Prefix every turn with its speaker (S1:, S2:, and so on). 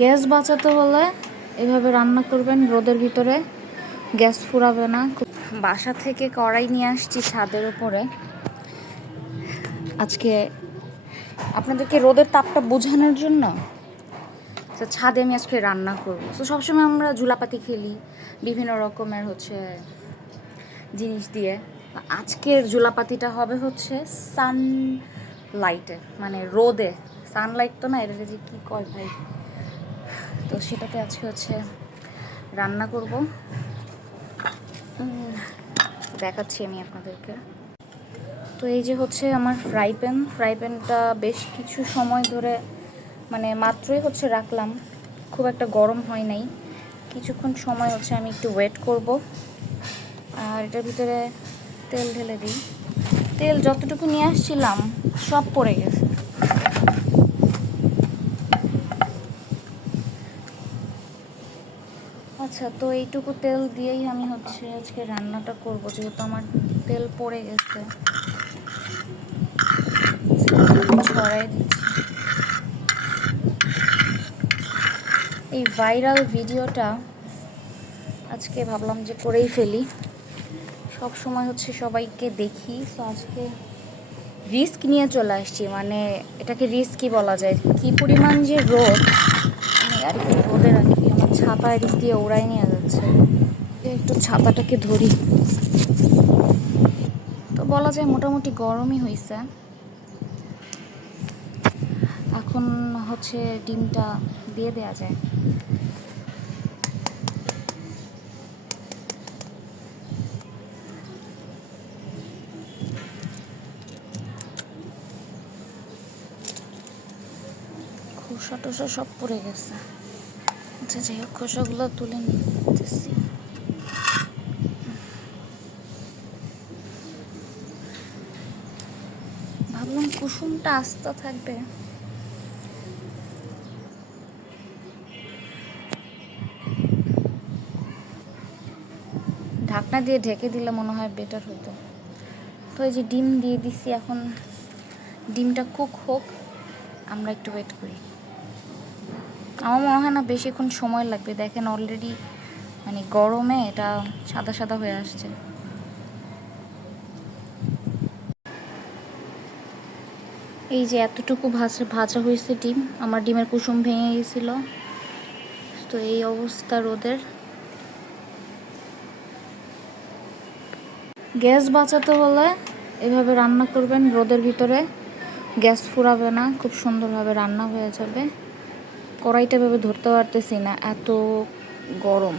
S1: Gas বাঁচাতে হলে এভাবে রান্না করবেন রোদের ভিতরে। গ্যাস ফুরাবে না। বাসা থেকে কড়াই নিয়ে আসছি ছাদের উপরে। আজকে আপনাদেরকে রোদের তাপটা বোঝানোর জন্য তো ছাদে আমি আজকে রান্না করব। তো সবসময় আমরা ঝুলাপাতি খেলি, বিভিন্ন রকমের হচ্ছে জিনিস দিয়ে। আজকের ঝুলাপাতিটা হবে হচ্ছে সান লাইটে মানে রোদে। সানলাইট তো না এটা যে কী কয় ভাই? তো সেটাতে আজকে হচ্ছে রান্না করব। দেখাচ্ছি আমি আপনাদেরকে। তো এই যে হচ্ছে আমার ফ্রাই প্যান। ফ্রাই প্যানটা বেশ কিছু সময় ধরে মানে মাত্রই হচ্ছে রাখলাম। খুব একটা গরম হয় নাই। কিছুক্ষণ সময় হচ্ছে আমি একটু ওয়েট করব। আর এটার ভিতরে তেল ঢেলে দিই। তেল যতটুকু নিয়ে আসছিলাম সব পড়ে গেছে। আচ্ছা তো এইটুকু তেল দিয়েই আমি হচ্ছে আজকে রান্নাটা করব, যেহেতু আমার তেল পড়ে গেছে। ছড়াই এই ভাইরাল ভিডিওটা আজকে ভাবলাম যে করেই ফেলি। সব সময় হচ্ছে সবাইকে দেখি, তো আজকে রিস্ক নিয়ে চলে আসছি মানে এটাকে রিস্কই বলা যায়। কি পরিমাণ যে রোদ আর কি রোদে রাখি। ছাতা এদিক দিয়ে ওড়াই নিয়ে যাচ্ছে। একটু ছাতাটাকে ধরি। তো বলা যায় মোটামুটি গরমই হয়েছে এখন হচ্ছে ডিমটা দিয়ে দেওয়া যায়। সব পড়ে গেছে। আচ্ছা যাই হোক খোসাগুলো তুলে নিতেছি ভাবলাম কুসুমটা আস্তে থাকবে। ঢাকনা দিয়ে ঢেকে দিলে মনে হয় বেটার হতো। তো এই যে ডিম দিয়ে দিছি, এখন ডিমটা কুক হোক, আমরা একটু ওয়েট করি। আমার মনে হয় না বেশিক্ষণ সময় লাগবে। দেখেন অলরেডি মানে গরমে এটা সাদা সাদা হয়ে আসছে। এই যে এতটুকু ভাজা ভাজা হয়েছে ডিম, আমার ডিমের কুসুম ভেঙে গেছিল। তো এই অবস্থা রোদের। গ্যাস বাঁচাতে হলে এভাবে রান্না করবেন, রোদের ভিতরে গ্যাস ফুরাবে না, খুব সুন্দরভাবে রান্না হয়ে যাবে। কড়াইটা ভাবে ধরতে পারতেছি না এত গরম।